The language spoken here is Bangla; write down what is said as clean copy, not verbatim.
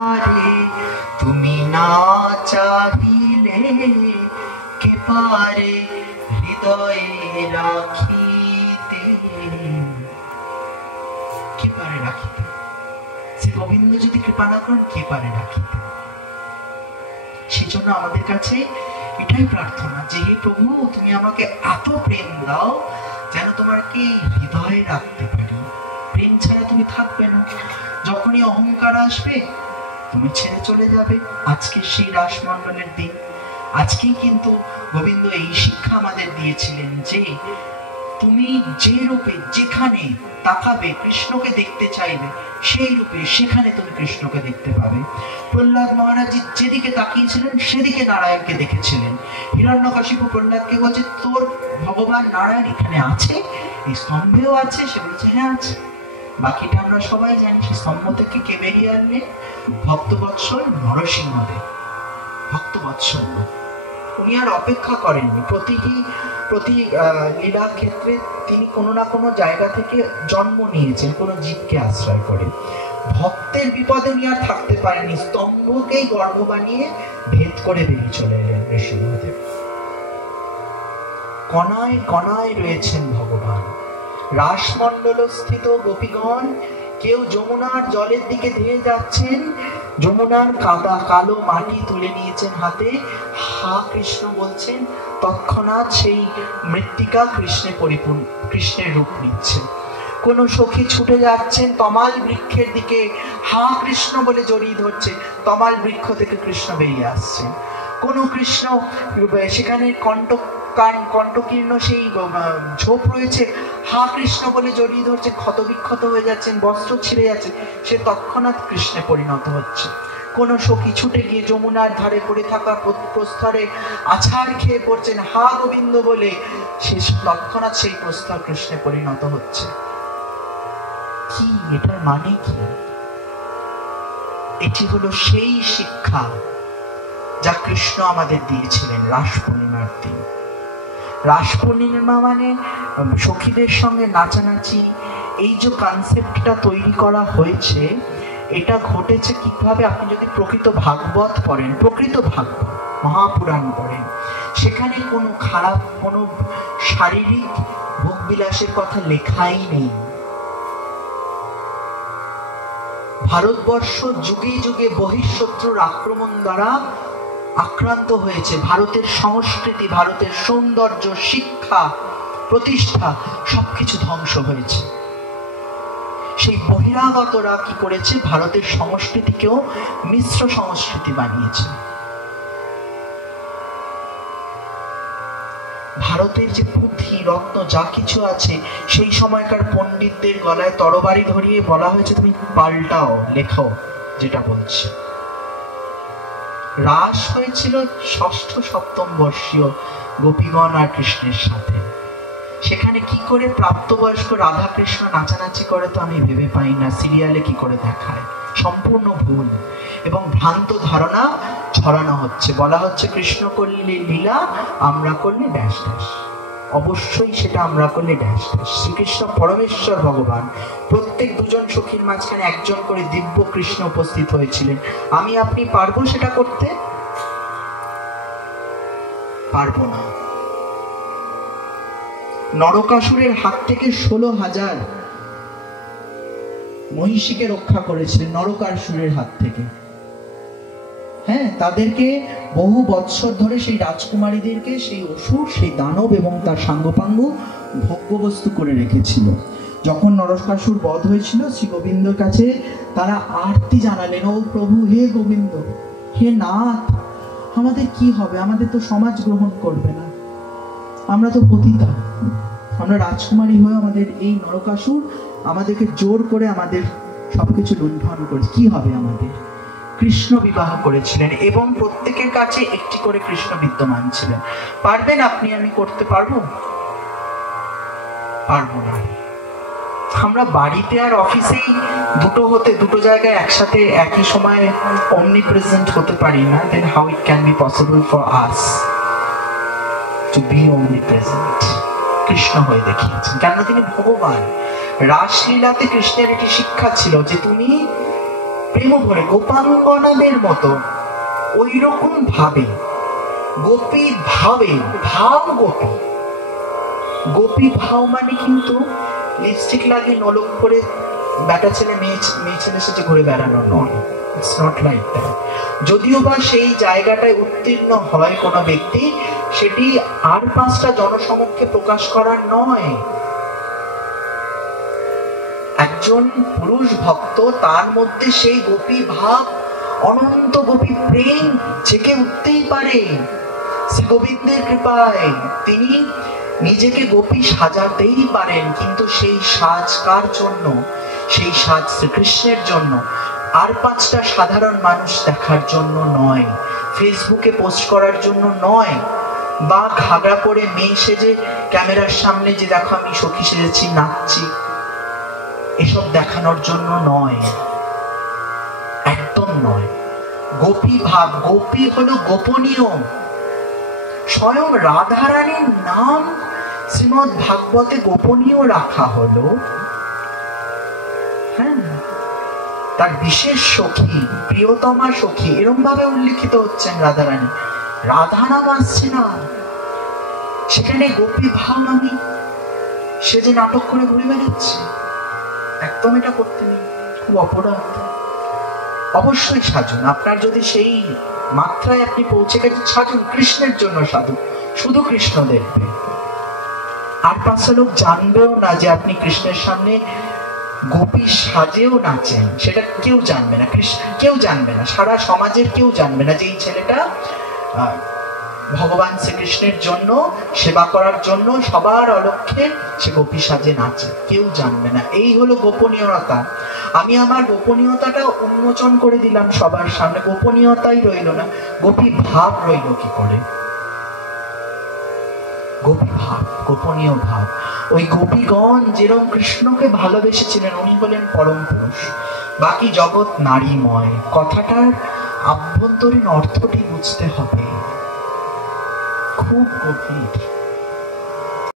তুমি না চাহিলে কে পারে হৃদয়ে রাখিতে, কে পারে রাখিতে? শ্রী গোবিন্দ যদি কৃপা না করেন কে পারে রাখিতে? সেজন্য আমাদের কাছে এটাই প্রার্থনা যে হে প্রভু, তুমি আমাকে এত প্রেম দাও যেন তোমাকে হৃদয়ে রাখতে পারি। প্রেম ছাড়া তুমি থাকবে না। যখনই অহংকার আসবে তুমি ছেড়ে চলে যাবে। আজকে সেই রাসমণ্ডলের দিন। আজকেই কিন্তু গোবিন্দ এই শিক্ষা আমাদের দিয়েছিলেন যে তুমি যে রূপে যেখানে তাকাবে, কৃষ্ণকে দেখতে চাইবে, সেই রূপে সেখানে তুমি কৃষ্ণকে দেখতে পাবে। প্রহ্লাদ মহারাজ যেদিকে তাকিয়েছিলেন সেদিকে নারায়ণকে দেখেছিলেন। হিরণ্যকশিপু প্রহ্লাদকে বলছে, তোর ভগবান নারায়ণ এখানে আছে, এই স্তম্ভেও আছে। সে বলছে হ্যাঁ আছে। বাকিটা আমরা সবাই জানি। সে স্তম্ভ থেকে কে বেরিয়ে আনলে? ভক্তবৎসল নরসিংহদেব। ভক্তবৎসল উনি আর অপেক্ষা করেননি। প্রতি লীলা ক্ষেত্রে তিনি কোনো না কোনো জায়গা থেকে জন্ম নিয়েছেন, কোনো জীবকে আশ্রয় করে। ভক্তের বিপদে উনি আর থাকতে পারেননি, স্তম্ভকেই গর্ভ বানিয়ে ভেদ করে বেরিয়ে চলে এলেন নৃসিংহদেব। কণায় কণায় রয়েছেন ভগবান। রাসমণ্ডল স্থিত গোপীগণ কেউ যমুনার জলের দিকে ধেয়ে যাচ্ছেন, যমুনার কাদা কালো মাটি তুলে নিয়েছেন হাতে, হা কৃষ্ণ বলছেন। তৎক্ষণাৎ সেই মৃত্তিকা কৃষ্ণের রূপ নিচ্ছে। কোন সখী ছুটে যাচ্ছেন তমাল বৃক্ষের দিকে, হা কৃষ্ণ বলে জড়িয়ে ধরছে, তমাল বৃক্ষ থেকে কৃষ্ণ বেরিয়ে আসছেন। কোন কৃষ্ণ সেখানে কণ্ঠকীর্ণ সেই ঝোপ রয়েছে, হা কৃষ্ণ বলে জড়িয়ে ধরছে, ক্ষত বিক্ষত হয়ে যাচ্ছেন, বস্ত্র ছিঁড়ে যাচ্ছে, সে তৎক্ষণাৎ কৃষ্ণে পরিণত হচ্ছে। কোন সখী ছুটে গিয়ে যমুনার ধারে পড়ে থাকা প্রস্তরে আছাড় খেয়ে পড়ছেন, হা গোবিন্দ বলে, সে তৎক্ষণাৎ সেই প্রস্তর কৃষ্ণে পরিণত হচ্ছে। কি এটার মানে কি? এটি হলো সেই শিক্ষা যা কৃষ্ণ আমাদের দিয়েছিলেন রাস পূর্ণিমার দিন। রাস পূর্ণিমা মানে সখীদের সঙ্গে নাচানাচি, এই যে কনসেপ্টটা তৈরি করা হয়েছে, এটা ঘটেছে কিভাবে? আপনি যদি প্রকৃত ভাগবত পড়েন, প্রকৃত ভাগবত মহাপুরাণ পড়েন, সেখানে কোনো খারাপ, কোনো শারীরিক ভোগবিলাসের কথা লেখাই নেই। ভারতবর্ষ যুগে যুগে বহিঃশত্রুর আক্রমণ দ্বারা আক্রান্ত হয়েছে। ভারতের সংস্কৃতি, ভারতের সৌন্দর্য, শিক্ষা, প্রতিষ্ঠা সবকিছু ধ্বংস হয়েছে। সেই বহিরাগতরা কি করেছে? ভারতের সংস্কৃতিকেও মিশ্র সংস্কৃতি বানিয়েছে। ভারতের যে পুঁথি রত্ন যা কিছু আছে, সেই সময়কার পণ্ডিতদের গলায় তরবারি ধরিয়ে বলা হয়েছে তুমি পাল্টাও, লেখো যেটা বলছে। রাস হয়েছিল ষষ্ঠ সপ্তম বর্ষীয় গোপীগণ আর কৃষ্ণের সাথে। সেখানে কি করে প্রাপ্তবয়স্ক রাধা কৃষ্ণ নাচানাচি করে তো আমি ভেবে পাই না। সিরিয়ালে কি করে দেখায়, সম্পূর্ণ ভুল এবং ভ্রান্ত ধারণা ছড়ানো হচ্ছে। বলা হচ্ছে কৃষ্ণ করলে লীলা, আমরা করলে ড্যাশ ড্যাশ। অবশ্যই সেটা আমরা করলে ড্যাশ ড্যাশ। শ্রীকৃষ্ণ পরমেশ্বর ভগবান, প্রত্যেক দুজন সখীর মাঝখানে একজন করে দিব্য কৃষ্ণ উপস্থিত হয়েছিলেন। আমি আপনি পারবো সেটা করতে? পারবো না। নরকাসুরের হাত থেকে 16,000 মহিষীকে রক্ষা করেছিলেন নরকাসুরের হাত থেকে। হ্যাঁ, তাদেরকে বহু বৎসর ধরে সেই রাজকুমারীদেরকে সেই অসুর, সেই দানব এবং তার সাঙ্গপাঙ্গ ভোগ্যবস্তু করে রেখেছিল। যখন নরকাসুর বধ হয়েছিল, শ্রী গোবিন্দর কাছে তারা আরতি জানালেন, ও প্রভু, হে গোবিন্দ, হে নাথ, আমাদের কি হবে? আমাদের তো সমাজ গ্রহণ করবে না, আমরা তো পতিতা, আমরা রাজকুমারী হয়ে আমাদের এই নরকাসুর আমাদেরকে জোর করে আমাদের সবকিছু লুণ্ঠন করে, কি হবে আমাদের? কৃষ্ণ বিবাহ করেছিলেন এবং প্রত্যেকের কাছে একটি করে কৃষ্ণ বিদ্যমান ছিলেন। পারবেন আপনি, আমি করতে পারবো? পারবো না। আমরা বাড়িতে আর অফিসেই দুটো জায়গায় একসাথে একই সময় omnipresent হতে পারি না। then how it can be possible for us to be omnipresent? Krishna হয়ে দেখিয়েছেন, কেন তিনি ভগবান। রাসলীলাতে কৃষ্ণের একটি শিক্ষা ছিল যে তুমি প্রেম ভরে গোপাঙ্গনাদের মতো ওই রকম ভাবে গোপী ভাবে, ভাব গোপী। গোপী ভাব মানে কিন্তু লিপস্টিক লাগিয়ে নলক করে বেটা ছেলে মেয়ে ছেলের সাথে ঘুরে বেড়ানো নয়। It's not like that. যদিও বা সেই জায়গাটায় উত্তীর্ণ হয় কোনো ব্যক্তি, সেটি আর 5টা জনসমক্ষে প্রকাশ করার নয়। একজন পুরুষ ভক্ত, তার মধ্যে সেই গোপী ভাব, অনন্ত গোপী প্রেম জেগে উঠতেই পারে। শ্রী গোবিন্দের কৃপায় তিনি নিজেকে গোপী সাজাতেই পারেন, কিন্তু সেই সাজ কার জন্য? সেই সাজ শ্রীকৃষ্ণের জন্য, আর 5টা সাধারণ মানুষ দেখার জন্য নয়, ফেসবুকে পোস্ট করার জন্য নয়, বা ঘাগড়া পরে মেয়ে সেজে ক্যামেরার সামনে যে দেখো আমি সখী সেজেছি নাচছি, এসব দেখানোর জন্য নয়, একদম নয়। গোপী ভাব, গোপী হলো গোপনীয়। স্বয়ং রাধারানীর নাম শ্রীমদ ভাগবতে গোপনীয় রাখা হলো। হ্যাঁ, তার বিশেষ সখী, প্রিয়তমা সখী, এরম ভাবে উল্লিখিত হচ্ছেন রাধারানী। রাধা নাম আসছে না সেখানে। গোপী ভাব আমি সে যে নাটক করে ঘুরে বেড়াচ্ছে, একদম এটা করতে নেই, খুব অপরাধ। অবশ্যই সাজুন, আপনার যদি সেই মাত্রায় আপনি পৌঁছে গেছেন, সাজুন, কৃষ্ণের জন্য সাজুন, শুধু কৃষ্ণ দেখবে। আর 5টা লোক জানবেও না যে আপনি কৃষ্ণের সামনে গোপী সাজেও নাচেন, সেটা কেউ জানবে না, কেউ জানবে না, সারা সমাজের কেউ জানবে না যে এই ছেলেটা ভগবান শ্রীকৃষ্ণের জন্য সেবা করার জন্য সবার অলক্ষ্যে সে গোপী সাজে নাচে, কেউ জানবে না। এই হলো গোপনীয়তা। আমি আমার গোপনীয়তাটা উন্মোচন করে দিলাম সবার সামনে, গোপনীয়তাই রইল না, গোপী ভাব রইল কি করে? গোপী ভাব, গোপনীয় ভাব। ওই গোপীগণ যেরকম কৃষ্ণকে ভালোবেসেছিলেন, উনি হলেন পরম পুরুষ, বাকি জগৎ নারীময়। কথাটার আভ্যন্তরীণ অর্থটি বুঝতে হবে, খুব গভীর।